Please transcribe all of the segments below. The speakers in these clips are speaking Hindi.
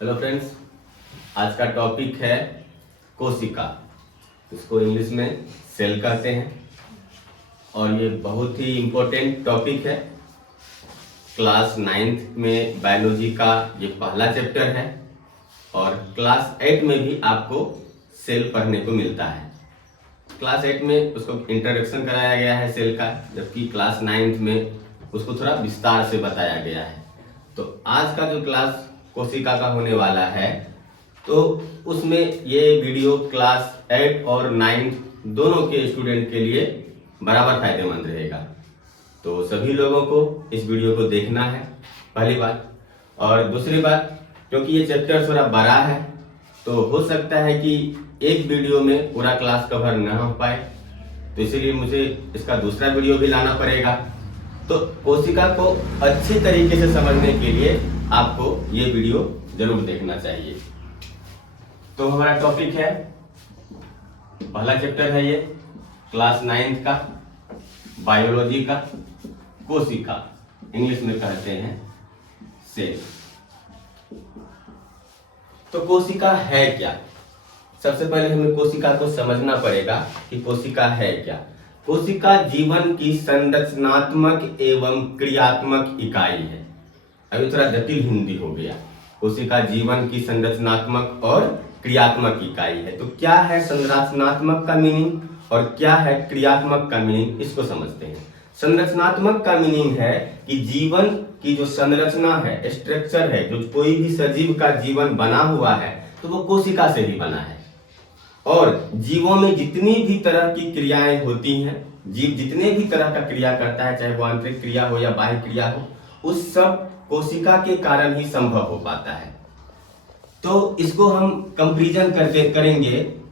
हेलो फ्रेंड्स, आज का टॉपिक है कोशिका। इसको इंग्लिश में सेल कहते हैं और ये बहुत ही इम्पोर्टेंट टॉपिक है। क्लास 9th में बायोलॉजी का ये पहला चैप्टर है और क्लास 8 में भी आपको सेल पढ़ने को मिलता है। क्लास 8 में उसको इंट्रोडक्शन कराया गया है सेल का, जबकि क्लास 9th में उसको थोड़ा विस्तार से बताया गया है। तो आज का जो क्लास कोशिका का होने वाला है, तो उसमें ये वीडियो क्लास 8 और 9 दोनों के स्टूडेंट के लिए बराबर फायदेमंद रहेगा। तो सभी लोगों को इस वीडियो को देखना है, पहली बात। और दूसरी बात, क्योंकि ये चैप्टर थोड़ा बड़ा है तो हो सकता है कि एक वीडियो में पूरा क्लास कवर न हो पाए, तो इसीलिए मुझे इसका दूसरा वीडियो भी लाना पड़ेगा। तो कोशिका को अच्छी तरीके से समझने के लिए आपको ये वीडियो जरूर देखना चाहिए। तो हमारा टॉपिक है, पहला चैप्टर है ये क्लास 9th का बायोलॉजी का, कोशिका, इंग्लिश में कहते हैं सेल। तो कोशिका है क्या? सबसे पहले हमें कोशिका को समझना पड़ेगा कि कोशिका है क्या। कोशिका जीवन की संरचनात्मक एवं क्रियात्मक इकाई है। अभी थोड़ा जटिल हिंदी हो गया। कोशिका जीवन की संरचनात्मक और क्रियात्मक इकाई है। तो क्या है संरचनात्मक का मीनिंग और क्या है क्रियात्मक का मीनिंग, इसको समझते हैं। संरचनात्मक का मीनिंग है कि जीवन की जो संरचना है, स्ट्रक्चर है, जो कोई भी सजीव का जीवन बना हुआ है तो वो कोशिका से ही बना है। और जीवों में जितनी भी तरह की क्रियाएं होती हैं, जीव जितने भी तरह का क्रिया करता है, चाहे वो आंतरिक क्रिया हो या बाह्य क्रिया हो, उस सब कोशिका के कारण ही संभव हो पाता है। तो इसको हम कंपैरिजन करके करेंगे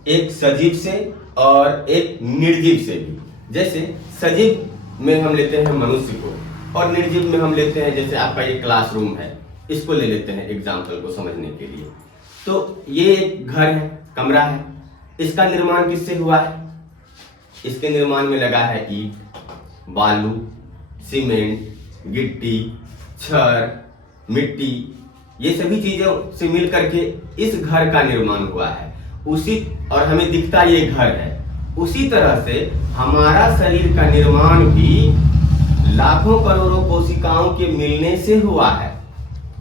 एक सजीव से और एक निर्जीव से भी। जैसे सजीव में हम लेते हैं मनुष्य को और निर्जीव में हम लेते हैं, जैसे आपका ये क्लासरूम है, इसको ले लेते हैं एग्जाम्पल को समझने के लिए। तो ये एक घर है, कमरा है। इसका निर्माण किससे हुआ है? इसके निर्माण में लगा है ईंट, बालू, सीमेंट, गिट्टी, छड़, मिट्टी, ये सभी चीजों से मिलकर के इस घर का निर्माण हुआ है। उसी और हमें दिखता ये घर है। उसी तरह से हमारा शरीर का निर्माण भी लाखों करोड़ों कोशिकाओं के मिलने से हुआ है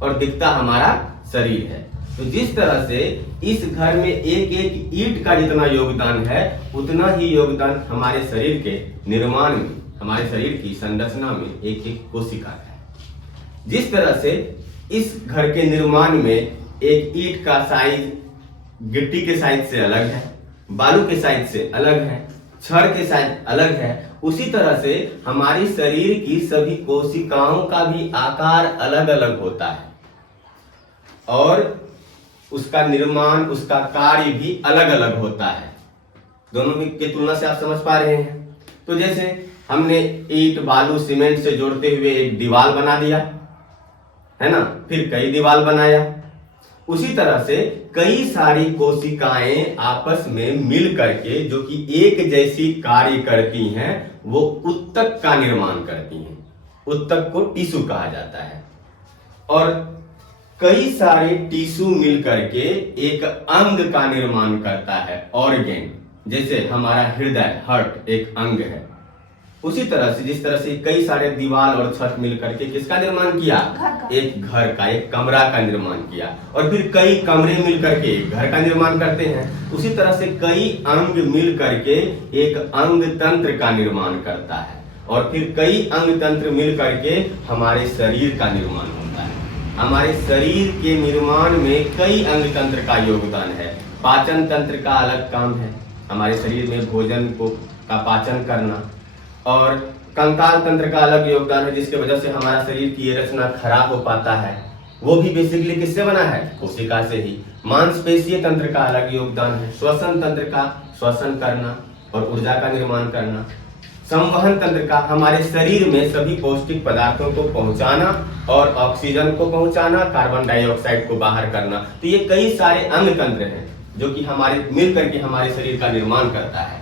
और दिखता हमारा शरीर है। तो जिस तरह से इस घर में एक एक ईंट का जितना योगदान है, उतना ही योगदान हमारे शरीर के निर्माण में, हमारे शरीर की संरचना में एक एक कोशिका है। जिस तरह से इस घर के निर्माण में एक ईंट का साइज गिट्टी के साइज से अलग है, बालू के साइज से अलग है, छड़ के साइज अलग है, उसी तरह से हमारी शरीर की सभी कोशिकाओं का भी आकार अलग अलग होता है और उसका निर्माण, उसका कार्य भी अलग अलग होता है। दोनों की तुलना से आप समझ पा रहे हैं। तो जैसे हमने ईंट, बालू, सीमेंट से जोड़ते हुए एक दीवार बना दिया है ना, फिर कई दीवार बनाया। उसी तरह से कई सारी कोशिकाएं आपस में मिल करके जो कि एक जैसी कार्य करती हैं, वो उत्तक का निर्माण करती हैं। उत्तक को टिश्यू कहा जाता है। और कई सारे टिश्यू मिल करके एक अंग का निर्माण करता है, ऑर्गेन। जैसे हमारा हृदय, हार्ट एक अंग है। उसी तरह से जिस तरह से कई सारे दीवार और छत मिल करके किसका निर्माण किया? एक घर का, एक कमरा का निर्माण किया। और फिर कई कमरे मिल करके एक घर का निर्माण करते हैं। उसी तरह से कई अंग मिल करके एक अंग तंत्र का निर्माण करता है। और फिर कई अंग तंत्र मिल करके हमारे शरीर का निर्माण होता है। हमारे शरीर के निर्माण में कई अंग तंत्र का योगदान है। पाचन तंत्र का अलग काम है, हमारे शरीर में भोजन का पाचन करना। और कंकाल तंत्र का अलग योगदान है, जिसके वजह से हमारा शरीर की ये रचना खराब हो पाता है। वो भी बेसिकली किससे बना है? कोशिका से ही। मांसपेशीय तंत्र का अलग योगदान है। श्वसन तंत्र का श्वसन करना और ऊर्जा का निर्माण करना। संवहन तंत्र का हमारे शरीर में सभी पौष्टिक पदार्थों को पहुंचाना और ऑक्सीजन को पहुंचाना, कार्बन डाइऑक्साइड को बाहर करना। तो ये कई सारे अंग तंत्र हैं जो कि हमारे मिलकर के हमारे शरीर का निर्माण करता है।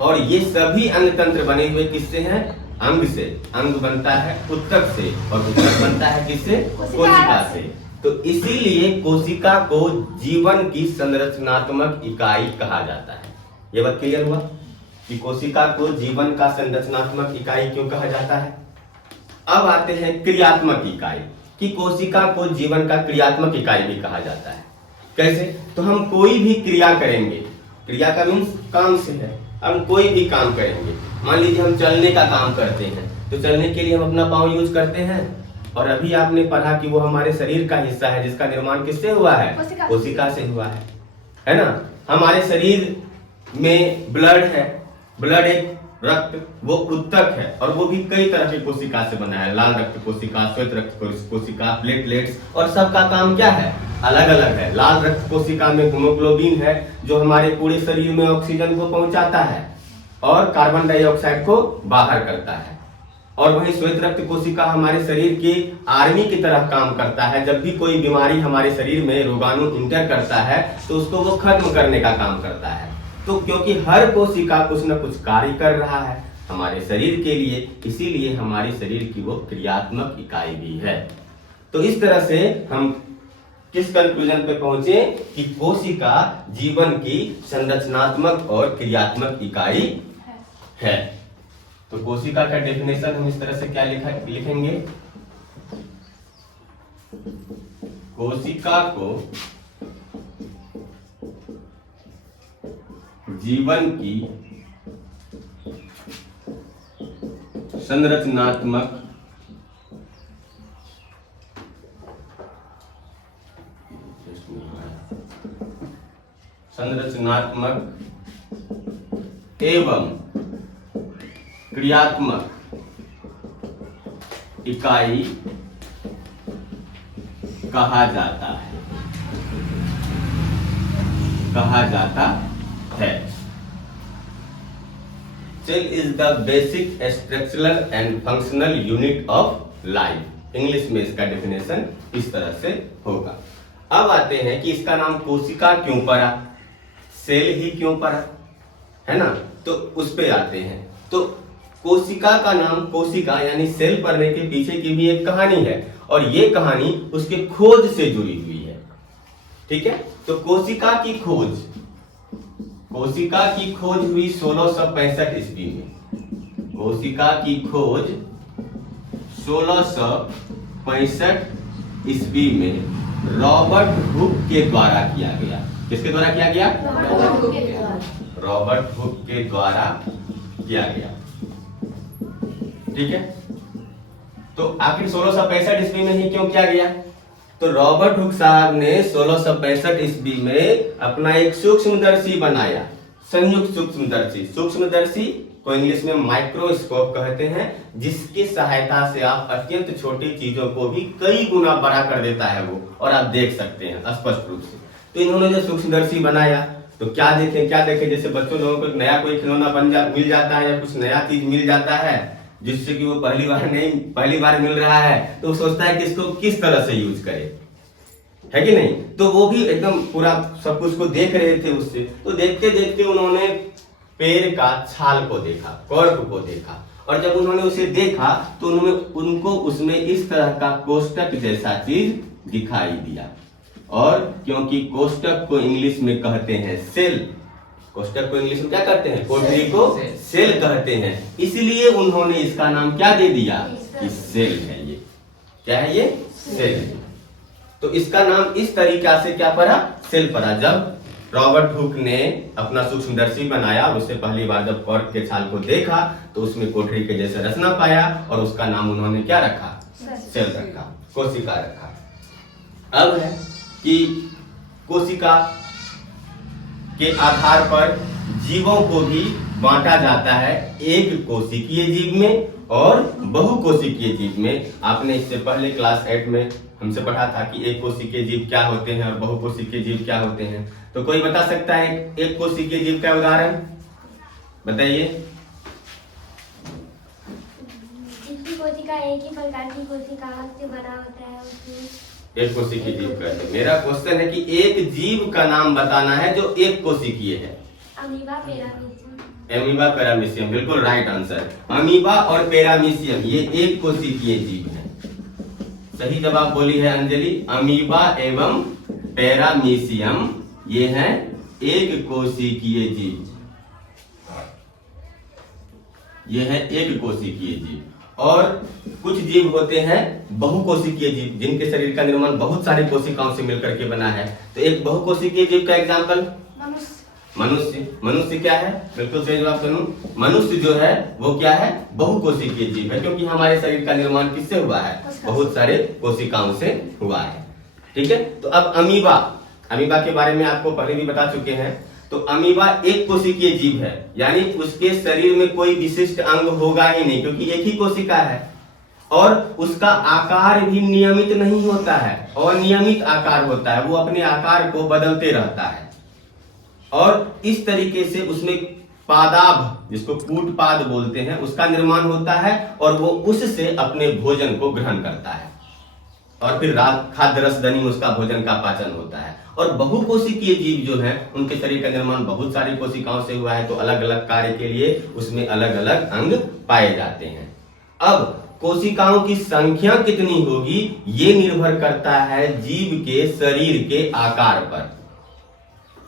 और ये सभी अंग तंत्र बने हुए किससे हैं? अंग से। अंग बनता है उत्तक से और उत्तक बनता है किससे? कोशिका से। तो इसीलिए कोशिका को जीवन की संरचनात्मक इकाई कहा जाता है। ये बात क्लियर हुआ कि कोशिका को जीवन का संरचनात्मक इकाई क्यों कहा जाता है। अब आते हैं क्रियात्मक इकाई, कि कोशिका को जीवन का क्रियात्मक इकाई भी कहा जाता है। कैसे? तो हम कोई भी क्रिया करेंगे, क्रिया का मीन्स काम से है, हम कोई भी काम करेंगे, मान लीजिए हम चलने का काम करते हैं, तो चलने के लिए हम अपना पाँव यूज करते हैं। और अभी आपने पढ़ा कि वो हमारे शरीर का हिस्सा है जिसका निर्माण किससे हुआ है? कोशिका से हुआ है ना। हमारे शरीर में ब्लड है, ब्लड एक रक्त, वो उत्तक है और वो भी कई तरह के कोशिका से बना है, लाल रक्त कोशिका, श्वेत रक्त कोशिका, प्लेटलेट्स, और सबका काम क्या है? अलग अलग है। लाल रक्त कोशिका में हीमोग्लोबिन है जो हमारे पूरे शरीर में ऑक्सीजन को पहुंचाता है और कार्बन डाइऑक्साइड को बाहर करता है। और वहीं श्वेत रक्त कोशिका हमारे शरीर की आर्मी की तरह काम करता है। जब भी कोई बीमारी हमारे शरीर में रोगाणु इंटर करता है तो उसको वो खत्म करने का काम करता है। तो क्योंकि हर कोशिका कुछ न कुछ कार्य कर रहा है हमारे शरीर के लिए, इसीलिए हमारे शरीर की वो क्रियात्मक इकाई भी है। तो इस तरह से हम किस कंक्लूजन पे पहुंचे कि कोशिका जीवन की संरचनात्मक और क्रियात्मक इकाई है। तो कोशिका का डेफिनेशन हम इस तरह से क्या लिखेंगे? कोशिका को जीवन की संरचनात्मक एवं क्रियात्मक इकाई कहा जाता है। Cell is the basic structural and functional unit of life. English में इसका डेफिनेशन इस तरह से होगा। अब आते हैं कि इसका नाम कोशिका क्यों पड़ा, सेल ही क्यों पड़ा, है ना। तो उस पे आते हैं। तो कोशिका का नाम कोशिका यानी सेल पढ़ने के पीछे की भी एक कहानी है और ये कहानी उसके खोज से जुड़ी हुई है। ठीक है। तो कोशिका की खोज हुई 1665 ईस्वी में। कोशिका की खोज 1665 ईस्वी में रॉबर्ट हुक के द्वारा किया गया। किसके द्वारा किया गया? रॉबर्ट हुक के द्वारा किया गया। ठीक है। तो आखिर 1665 ईस्वी में ही क्यों किया गया? तो रॉबर्ट हुक साहब ने 1665 ईस्वी में अपना एक सूक्ष्मदर्शी बनाया, संयुक्त सूक्ष्मदर्शी। सूक्ष्मदर्शी को इंग्लिश में माइक्रोस्कोप कहते हैं, जिसकी सहायता से आप अत्यंत छोटी चीजों को भी कई गुना बड़ा कर देता है वो, और आप देख सकते हैं स्पष्ट रूप से। तो इन्होंने जो सूक्ष्मदर्शी बनाया तो क्या देखे जैसे बच्चों लोगों को नया कोई खिलौना मिल जाता है या कुछ नया चीज मिल जाता है जिससे कि वो पहली बार मिल रहा है, तो वो सोचता है कि इसको किस तरह से यूज करे, है कि नहीं। तो वो भी एकदम पूरा सब कुछ को देख रहे थे उससे। तो देखते देखते उन्होंने पेड़ का छाल को देखा, कॉर्क को देखा, और जब उन्होंने उसे देखा तो उनको उसमें इस तरह का कोष्टक जैसा चीज दिखाई दिया। और क्योंकि कोष्टक को इंग्लिश में कहते हैं सेल, कोष्टक को इंग्लिश में क्या कहते हैं? कोठरी को सेल कहते हैं, इसलिए उन्होंने इसका नाम क्या दे दिया कि सेल है। ये क्या है? ये सेल है। तो इसका नाम इस तरीका से क्या पड़ा? सेल पड़ा। जब रॉबर्ट हुक ने अपना सूक्ष्मदर्शी बनाया और उससे पहली बार जब कॉर्क के छाल को देखा तो उसमें कोठरी के जैसे रचना पाया और उसका नाम उन्होंने क्या रखा? सेल रखा, कोशिका रखा। अब है कि कोशिका के आधार पर जीवों को भी बांटा जाता है, एक कोशिकीय जीव में और बहुकोशिकीय जीव में। आपने इससे पहले क्लास 8 में हमसे पढ़ा था कि एक कोशिकीय जीव क्या होते हैं और बहुकोशिकीय जीव क्या होते हैं। तो कोई बता सकता है एक कोशिकीय जीव का उदाहरण बताइए? जिसकी कोशिका एक ही प्रकार की कोशिका से बना होता है उसमें एक कोशिकीय जीव कहते हैं। मेरा क्वेश्चन है कि एक जीव का नाम बताना है जो एक कोशिकीय है। Amoeba, paramecium. अमीबा, पैरामीशियम, बिल्कुल राइट आंसर। अमीबा और पैरामीशियम ये एक कोशिकीय जीव है। सही जवाब बोली है अंजलि, अमीबा एवं पैरामीशियम ये हैं एक कोशिकीय जीव, ये है एक कोशिकीय जीव। और कुछ जीव होते हैं बहुकोशिकीय जीव, जिनके शरीर का निर्माण बहुत सारी कोशिकाओं से मिलकर के बना है। तो एक बहुकोशिकीय जीव का एग्जांपल मनुष्य। मनुष्य क्या है? बिल्कुल सही जवाब सुनो, मनुष्य जो है वो क्या है? बहुकोशिकीय जीव है, क्योंकि हमारे शरीर का निर्माण किससे हुआ है? बहुत सारे कोशिकाओं से हुआ है। ठीक है, तो अब अमीबा, अमीबा के बारे में आपको पहले भी बता चुके हैं। तो अमीबा एक कोशिकीय जीव है, यानी उसके शरीर में कोई विशिष्ट अंग होगा ही नहीं, क्योंकि एक ही कोशिका है। और उसका आकार भी नियमित नहीं होता है, अनियमित आकार होता है, वो अपने आकार को बदलते रहता है। और इस तरीके से उसमें पादाभ, जिसको कूटपाद बोलते हैं, उसका निर्माण होता है और वो उससे अपने भोजन को ग्रहण करता है और फिर खाद्य रसदनी में उसका भोजन का पाचन होता है। और बहुकोशिकीय जीव जो है उनके शरीर का निर्माण बहुत सारी कोशिकाओं से हुआ है, तो अलग अलग कार्य के लिए उसमें अलग अलग अंग पाए जाते हैं। अब कोशिकाओं की संख्या कितनी होगी ये निर्भर करता है जीव के शरीर के आकार पर,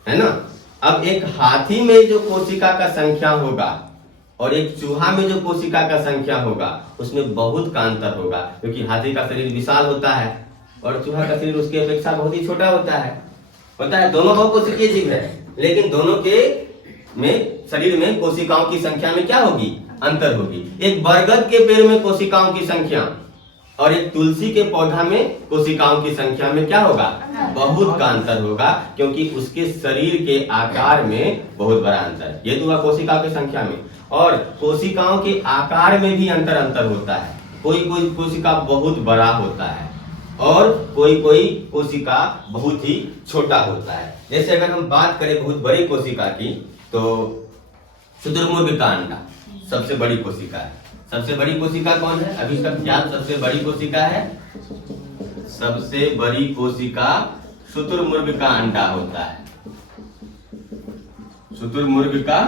है ना। अब एक हाथी में जो कोशिका का संख्या होगा और एक चूहा में जो कोशिका का संख्या होगा उसमें बहुत का अंतर होगा, क्योंकि हाथी का शरीर विशाल होता है और चूहा का शरीर उसकी अपेक्षा बहुत ही छोटा होता है। दोनों बहुकोशिकीय जीव है, लेकिन दोनों के में शरीर में कोशिकाओं की संख्या में क्या होगी? अंतर होगी। एक बरगद के पेड़ में कोशिकाओं की संख्या और एक तुलसी के पौधा में कोशिकाओं की संख्या में क्या होगा? बहुत का अंतर होगा, क्योंकि उसके शरीर के आकार में बहुत बड़ा अंतर। ये तो हुआ कोशिकाओं की संख्या में। और कोशिकाओं के आकार में भी अंतर होता है। कोई कोई कोशिका बहुत बड़ा होता है और कोई कोई कोशिका बहुत ही छोटा होता है। जैसे अगर हम बात करें बहुत बड़ी कोशिका की, तो शुतुरमुर्ग का अंडा सबसे बड़ी कोशिका है। सबसे बड़ी कोशिका कौन है? अभी तक ज्ञात सबसे बड़ी कोशिका है, सबसे बड़ी कोशिका शुतुरमुर्ग का अंडा होता है, शुतुरमुर्ग का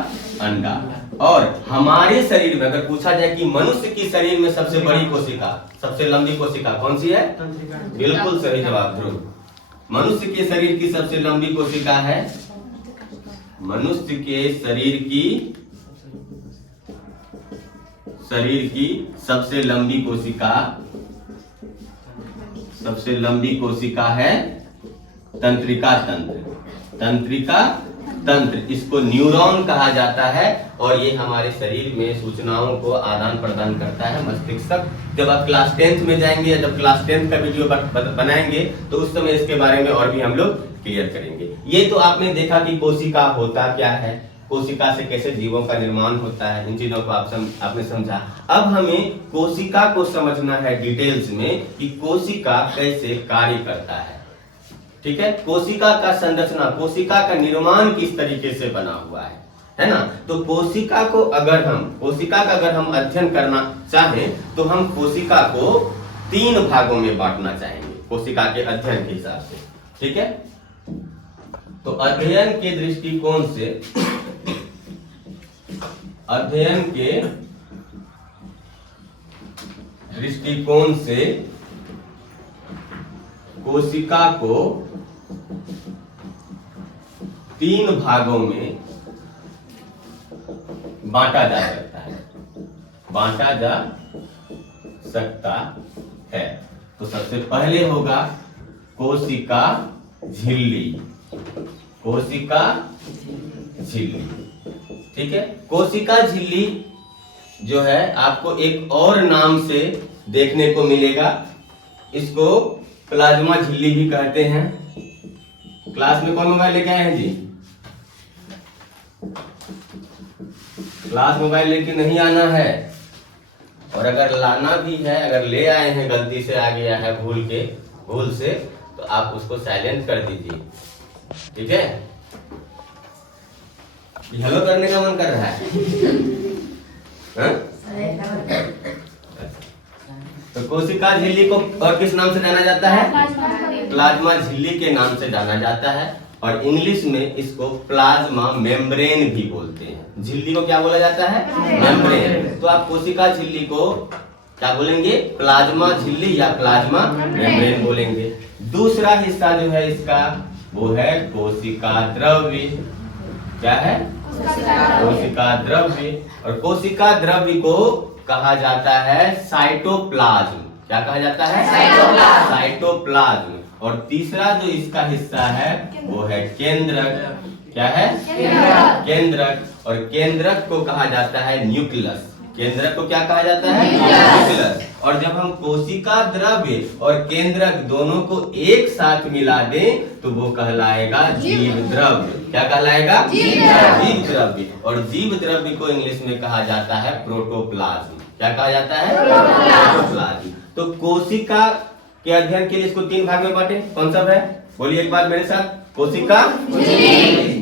अंडा। और हमारे शरीर में अगर पूछा जाए कि मनुष्य की शरीर में सबसे बड़ी कोशिका, सबसे लंबी कोशिका कौन सी है? बिल्कुल सही जवाब ध्रुव। मनुष्य के शरीर की सबसे लंबी कोशिका है, मनुष्य के शरीर की सबसे लंबी कोशिका है तंत्रिका तंत्र। तंत्रिका तंत्र, इसको न्यूरॉन कहा जाता है और ये हमारे शरीर में सूचनाओं को आदान प्रदान करता है मस्तिष्क तक। जब आप क्लास 10th में जाएंगे या जब क्लास 10th का वीडियो बनाएंगे तो उस समय इसके बारे में और भी हम लोग क्लियर करेंगे। ये तो आपने देखा कि कोशिका होता क्या है, कोशिका से कैसे जीवों का निर्माण होता है, इन चीजों को आपने समझा। अब हमें कोशिका को समझना है डिटेल्स में कि कोशिका कैसे कार्य करता है। ठीक है, कोशिका का संरचना, कोशिका का निर्माण किस तरीके से बना हुआ है ना। तो कोशिका का अगर हम अध्ययन करना चाहें तो हम कोशिका को 3 भागों में बांटना चाहेंगे कोशिका के अध्ययन के हिसाब से। ठीक है, तो अध्ययन के दृष्टिकोण से कोशिका को 3 भागों में बांटा जा सकता है। तो सबसे पहले होगा कोशिका झिल्ली। ठीक है, कोशिका झिल्ली जो है आपको एक और नाम से देखने को मिलेगा, इसको प्लाज्मा झिल्ली भी कहते हैं। क्लास में कौन मोबाइल लेके आए हैं जी? क्लास मोबाइल लेके नहीं आना है, और अगर लाना भी है, अगर ले आए हैं गलती से आ गया है भूल से, तो आप उसको साइलेंट कर दीजिए। ठीक है, हेलो करने का मन कर रहा है तो कोशिका झिल्ली को और किस नाम से जाना जाता है? प्लाज्मा झिल्ली के नाम से जाना जाता है, और इंग्लिश में इसको प्लाज्मा मेम्ब्रेन भी बोलते हैं। झिल्ली को क्या बोला जाता है? मेम्ब्रेन। तो आप कोशिका झिल्ली को क्या बोलेंगे? प्लाज्मा झिल्ली या प्लाज्मा मेम्ब्रेन बोलेंगे। दूसरा हिस्सा जो है इसका वो है कोशिका द्रव्य। क्या है? कोशिका द्रव्य। और कोशिका द्रव्य को कहा जाता है साइटोप्लाज्म। क्या कहा जाता है? साइटोप्लाज्म। और तीसरा जो इसका हिस्सा है वो है केंद्रक। क्या है? केंद्रक। और केंद्रक को कहा जाता है न्यूक्लियस। केंद्रक को क्या कहा जाता है? न्यूक्लियस। और जब हम कोशिका द्रव्य और केंद्रक दोनों को एक साथ मिला दें तो वो कहलाएगा जीव द्रव्य। क्या कहलाएगा? जीव द्रव्य। और जीव द्रव्य को इंग्लिश में कहा जाता है प्रोटोप्लाज्म। क्या कहा जाता है? प्रोटोप्लाज्म। तो कोशिका के अध्ययन के लिए इसको 3 भाग में बांटे। कौन सा है? बोलिए एक बार मेरे साथ। कोशिका,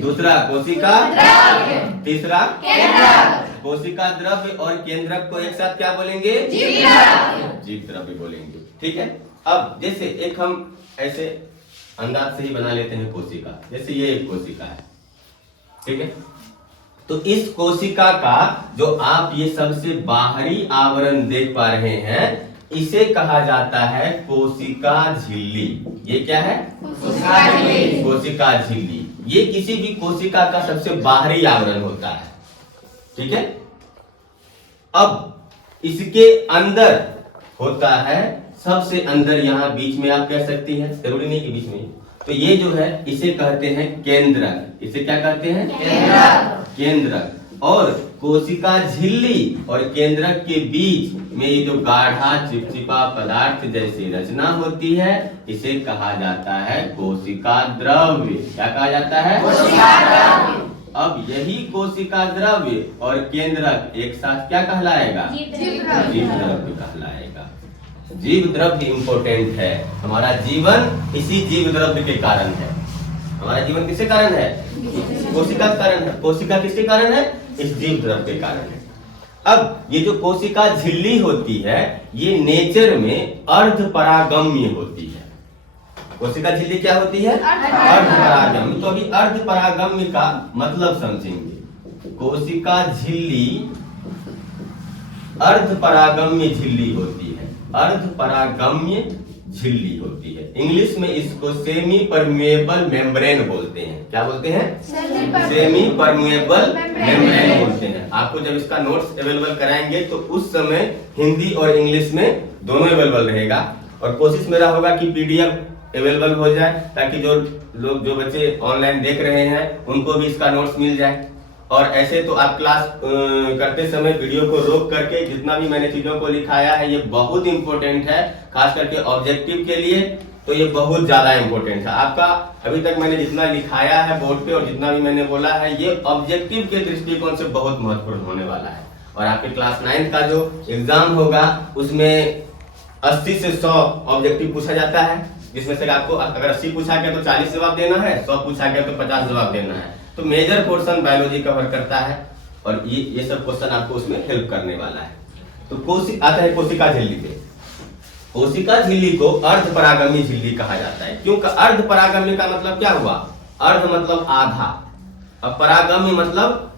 दूसरा कोशिका, तीसरा कोशिका द्रव्य और केंद्रक को एक साथ क्या बोलेंगे? जीव द्रव्य बोलेंगे। ठीक है। अब जैसे एक हम ऐसे अंदाज से ही बना लेते हैं कोशिका। जैसे ये एक कोशिका है, ठीक है। तो इस कोशिका का जो आप ये सबसे बाहरी आवरण देख पा रहे हैं इसे कहा जाता है कोशिका झिल्ली। ये क्या है? कोशिका झिल्ली। ये किसी भी कोशिका का सबसे बाहरी आवरण होता है। ठीक है। अब इसके अंदर होता है, सबसे अंदर यहां बीच में आप कह सकती हैं, जरूरी नहीं कि बीच में। तो ये जो है इसे कहते हैं केंद्रक। इसे क्या कहते हैं? केंद्रक। और कोशिका झिल्ली और केंद्रक के बीच में ये जो गाढ़ा चिपचिपा पदार्थ जैसी रचना होती है इसे कहा जाता है कोशिका द्रव्य। क्या कहा जाता है? कोशिका द्रव्य। अब यही कोशिका द्रव्य और केंद्रक एक साथ क्या कहलाएगा? जीव द्रव्य कहलाएगा। जीव द्रव्य इंपॉर्टेंट है। हमारा जीवन इसी जीव द्रव्य के कारण है। हमारा जीवन किसके कारण है? कोशिका के कारण है। कोशिका किसके कारण है? इस जीव द्रव्य के कारण है। अब ये जो कोशिका झिल्ली होती है ये नेचर में अर्धपरागम्य होती है। कोशिका झिल्ली क्या होती है? अर्धपरागम्य। तो अभी अर्धपरागम्य का मतलब समझेंगे। कोशिका झिल्ली अर्धपरागम्य झिल्ली होती है। अर्धपरागम्य झिल्ली होती है। इंग्लिश में इसको सेमी परमेएबल मेम्ब्रेन बोलते हैं। क्या बोलते हैं? सेमी परमेएबल मेम्ब्रेन बोलते हैं। आपको जब इसका नोट्स अवेलेबल कराएंगे तो उस समय हिंदी और इंग्लिश में दोनों अवेलेबल रहेगा। और कोशिश मेरा होगा कि पीडीएफ अवेलेबल हो जाए ताकि जो बच्चे ऑनलाइन देख रहे हैं उनको भी इसका नोट्स मिल जाए। और ऐसे तो आप क्लास करते समय वीडियो को रोक करके जितना भी मैंने चीजों को लिखाया है ये बहुत इंपॉर्टेंट है, खास करके ऑब्जेक्टिव के लिए तो ये बहुत ज्यादा इंपॉर्टेंट है। आपका अभी तक मैंने जितना लिखाया है बोर्ड पे और जितना भी मैंने बोला है ये ऑब्जेक्टिव के दृष्टिकोण से बहुत महत्वपूर्ण होने वाला है। और आपके क्लास 9 का जो एग्जाम होगा उसमें 80 से 100 ऑब्जेक्टिव पूछा जाता है, जिसमें से आपको अगर 80 पूछा गया तो 40 जवाब देना है, 100 पूछा गया तो 50 जवाब देना है। तो मेजर पोर्शन बायोलॉजी कवर करता है और ये सब क्वेश्चन आपको उसमें हेल्प करने वाला है। तो आता है कोशिका झिल्ली पे। कोशिका झिल्ली को अर्धपरागम्य झिल्ली कहा जाता है। क्यों? अर्धपरागम्य का मतलब क्या हुआ? अर्ध मतलब आधा, अब परागम्य मतलब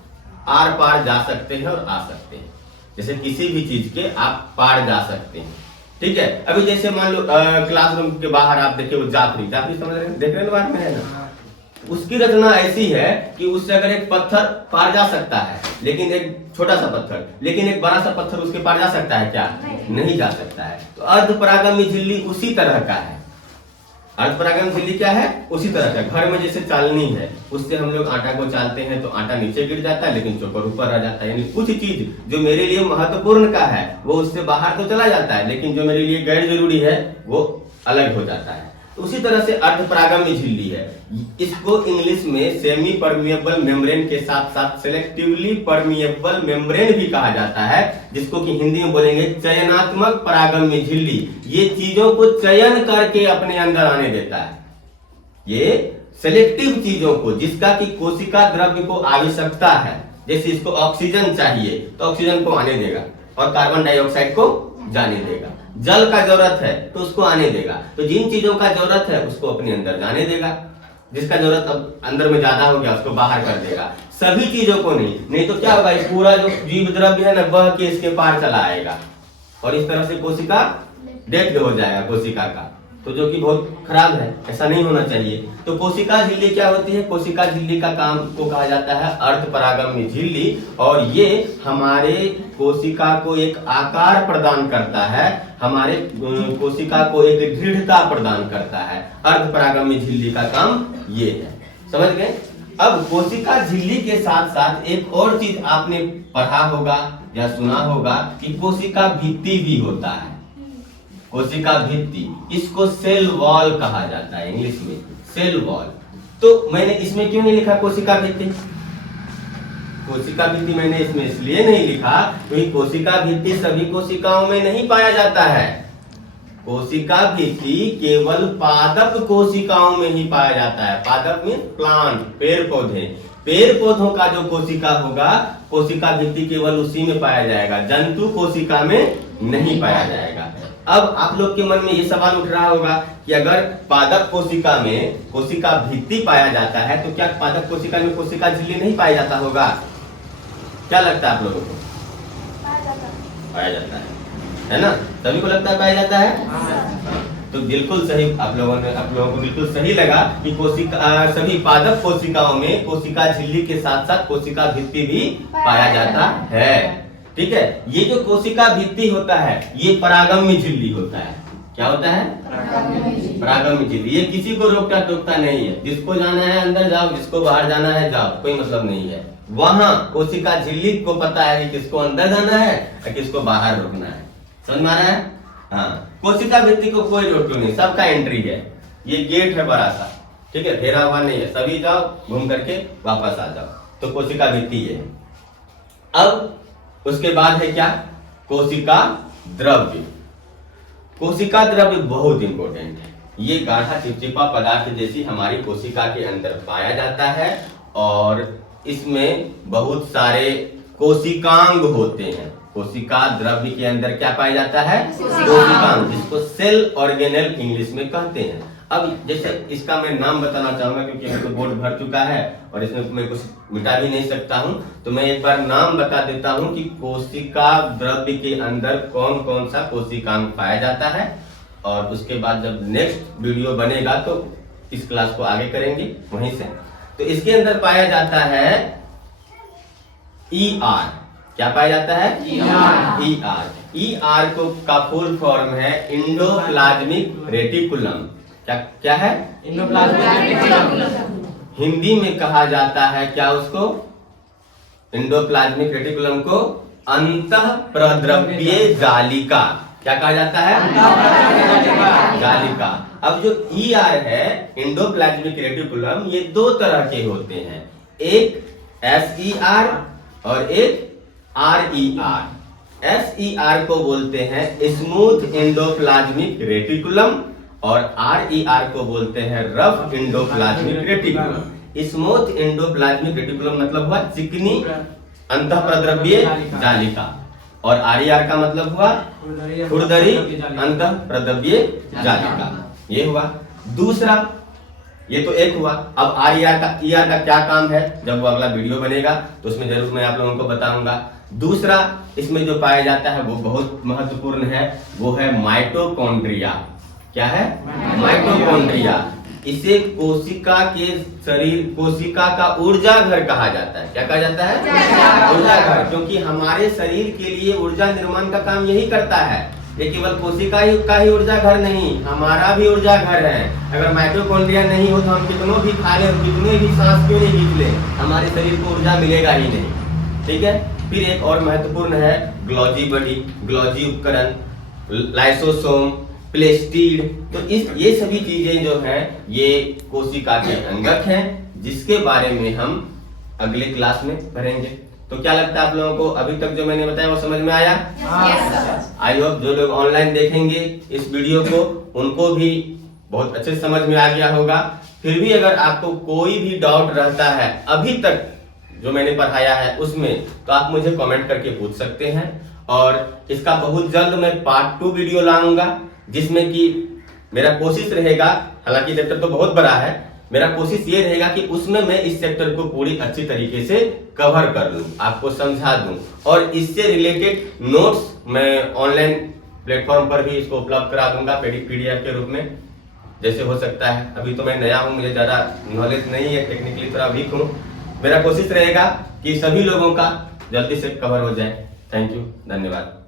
आर पार जा सकते हैं और आ सकते हैं। जैसे किसी भी चीज के आप पार जा सकते हैं। ठीक है। अभी जैसे मान लो क्लासरूम के बाहर आप देखिए वो जाफरी समझ रहे हैं, देख रहे हैं बाहर में है ना, उसकी रचना ऐसी है कि उससे अगर एक पत्थर पार जा सकता है लेकिन एक छोटा सा पत्थर, लेकिन एक बड़ा सा पत्थर उसके पार जा सकता है क्या? नहीं जा सकता है। तो अर्धपरागम्य झिल्ली उसी तरह का है। अर्धपरागम्य झिल्ली क्या है? उसी तरह का। घर में जैसे चालनी है उससे हम लोग आटा को चालते हैं तो आटा नीचे गिर जाता है लेकिन चोकर ऊपर रह जाता है। यानी कुछ चीज जो मेरे लिए महत्वपूर्ण का है वो उससे बाहर तो चला जाता है लेकिन जो मेरे लिए गैर जरूरी है वो अलग हो जाता है। तो उसी तरह से अर्धपरागम्य झिल्ली है। इसको इंग्लिश में सेमी परमिएबल मेम्ब्रेन के साथ साथ सेलेक्टिवली परमिएबल मेम्ब्रेन भी कहा जाता है, जिसको कि हिंदी में बोलेंगे चयनात्मक परागम्य झिल्ली। ये चीजों को चयन करके अपने अंदर आने देता है। ये सेलेक्टिव चीजों को, जिसका कि कोशिका द्रव्य को आवश्यकता है, जैसे इसको ऑक्सीजन चाहिए तो ऑक्सीजन को आने देगा और कार्बन डाइऑक्साइड को जाने देगा। जल का जरूरत है तो उसको आने देगा। तो जिन चीजों का जरूरत है उसको अपने अंदर जाने देगा, जिसका जरूरत अब अंदर में ज्यादा हो गया उसको बाहर कर देगा। सभी चीजों को नहीं तो क्या होगा, पूरा जो जीव द्रव्य है ना बह के इसके पार चला आएगा। और इस तरह से कोशिका डेथ हो जाएगा कोशिका का, तो जो कि बहुत खराब है, ऐसा नहीं होना चाहिए। तो कोशिका झिल्ली क्या होती है? कोशिका झिल्ली का काम को कहा जाता है अर्ध परागम्य झिल्ली, और ये हमारे कोशिका को एक आकार प्रदान करता है, हमारे कोशिका को एक दृढ़ता प्रदान करता है। अर्ध परागम्य झिल्ली का काम ये है, समझ गए? अब कोशिका झिल्ली के साथ साथ एक और चीज आपने पढ़ा होगा या सुना होगा कि कोशिका भित्ति भी होता है। कोशिका भित्ति, इसको सेल वॉल कहा जाता है इंग्लिश में, सेल वॉल। तो मैंने इसमें क्यों नहीं लिखा कोशिका भित्ति? कोशिका भित्ति मैंने इसमें इसलिए नहीं लिखा क्योंकि कोशिका भित्ति सभी कोशिकाओं में नहीं पाया जाता है। कोशिका भित्ति केवल पादप कोशिकाओं में ही पाया जाता है। पादप में प्लांट, पेड़ पौधे, पेड़ पौधों का जो कोशिका होगा, कोशिका भित्ति केवल उसी में पाया जाएगा, जंतु कोशिका में नहीं पाया जाएगा। अब आप लोग के मन में ये सवाल उठ रहा होगा कि अगर पादप कोशिका में कोशिका भित्ति पाया जाता है तो क्या पादप कोशिका में कोशिका झिल्ली नहीं पाया जाता होगा? क्या लगता है आप लोगों को? पाया जाता है ना? सभी को लगता है पाया जाता है? तो बिल्कुल सही, आप लोगों को बिल्कुल सही लगा कि कोशिका सभी पादप कोशिकाओं में कोशिका झिल्ली के साथ साथ कोशिका भित्ति भी पाया जाता है। ठीक है, ये जो कोशिका भित्ति होता है ये परागम्य झिल्ली होता है। क्या होता है? परागम्य झिल्ली। ये किसी को रोकता टोकता नहीं है, जिसको जाना है अंदर जाओ, जिसको बाहर जाना है जाओ, कोई मतलब नहीं है। वहां कोशिका झिल्ली को पता है कि किसको अंदर जाना है और किसको बाहर रोकना है। समझ में आ रहा है? हाँ, कोशिका भित्ति को कोई रोक नहीं, सबका एंट्री है। ये गेट है बड़ा सा, ठीक है, घेरा हुआ नहीं है, सभी जाओ घूम करके वापस आ जाओ। तो कोशिका भित्ति है। अब उसके बाद है क्या? कोशिका द्रव्य। कोशिका द्रव्य बहुत इंपॉर्टेंट है। ये गाढ़ा चिपचिपा पदार्थ जैसी हमारी कोशिका के अंदर पाया जाता है और इसमें बहुत सारे कोशिकांग होते हैं। कोशिका द्रव्य के अंदर क्या पाया जाता है? कोशिकांग, जिसको सेल ऑर्गेनेल इंग्लिश में कहते हैं। अब जैसे इसका मैं नाम बताना चाहूंगा क्योंकि अभी तो बोर्ड भर चुका है और इसमें मैं कुछ मिटा भी नहीं सकता हूं, तो मैं एक बार नाम बता देता हूं कि कोशिका द्रव्य के अंदर कौन कौन सा कोशिकांग पाया जाता है, और उसके बाद जब नेक्स्ट वीडियो बनेगा तो इस क्लास को आगे करेंगे वहीं से। तो इसके अंदर पाया जाता है ER। क्या पाया जाता है? ER। ER को का फुल फॉर्म है इंडोप्लाज्मिक रेटिकुलम। क्या है? Endoplasmic reticulum. हिंदी में कहा जाता है क्या उसको? इंडोप्लाज्मिक रेटिकुलम को अंतःप्रद्रव्य जालिका। क्या कहा जाता है? जालिका। अब जो ER है इंडोप्लाज्मिक रेटिकुलम, ये दो तरह के होते हैं, एक SER और एक RER। SER को बोलते हैं स्मूथ इंडोप्लाज्मिक रेटिकुलम और RER को बोलते हैं rough endoplasmic reticulum. Smooth endoplasmic reticulum मतलब हुआ चिकनी अंतःप्रद्रव्य जालिका, और RER का मतलब हुआ खुरदरी अंतःप्रद्रव्य जालिका। ये हुआ दूसरा, ये तो एक हुआ। अब ER का क्या काम है, जब वो अगला वीडियो बनेगा तो उसमें जरूर मैं आप लोगों को बताऊंगा। दूसरा इसमें जो पाया जाता है वो बहुत महत्वपूर्ण है, वो है माइटोकॉन्ड्रिया। क्या है? माइटोकॉन्ड्रिया। इसे कोशिका के शरीर, कोशिका का ऊर्जा घर कहा जाता है। क्या कहा जाता है? ऊर्जा घर, क्योंकि हमारे शरीर के लिए ऊर्जा निर्माण का काम यही करता है। ये केवल कोशिका का ही ऊर्जा घर नहीं, हमारा भी ऊर्जा घर है। अगर माइटोकॉन्ड्रिया नहीं हो तो हम कितनों भी खा ले, कितने भी सांस क्यों नहीं खींच ले, हमारे शरीर को ऊर्जा मिलेगा ही नहीं। ठीक है। फिर एक और महत्वपूर्ण है ग्लॉजी बॉडी, ग्लॉजी उपकरण, लाइसोसोम, प्लेस्टिड। तो ये सभी चीजें जो हैं ये कोशिका के अंगक हैं, जिसके बारे में हम अगले क्लास में पढ़ेंगे। तो क्या लगता है आप लोगों को अभी तक जो मैंने बताया वो समझ में आया? आई होप जो लोग ऑनलाइन देखेंगे इस वीडियो को उनको भी बहुत अच्छे से समझ में आ गया होगा। फिर भी अगर आपको कोई भी डाउट रहता है अभी तक जो मैंने पढ़ाया है उसमें, तो आप मुझे कमेंट करके पूछ सकते हैं। और इसका बहुत जल्द मैं पार्ट 2 वीडियो लाऊंगा, जिसमें कि मेरा कोशिश रहेगा, हालांकि चैप्टर तो बहुत बड़ा है, मेरा कोशिश ये रहेगा कि उसमें मैं इस चैप्टर को पूरी अच्छी तरीके से कवर कर लूं, आपको समझा दूं और इससे रिलेटेड नोट्स मैं ऑनलाइन प्लेटफॉर्म पर भी इसको उपलब्ध करा दूंगा PDF के रूप में, जैसे हो सकता है। अभी तो मैं नया हूँ, मुझे ज़्यादा नॉलेज नहीं है, टेक्निकली थोड़ा वीक हूँ। मेरा कोशिश रहेगा कि सभी लोगों का जल्दी से कवर हो जाए। थैंक यू, धन्यवाद।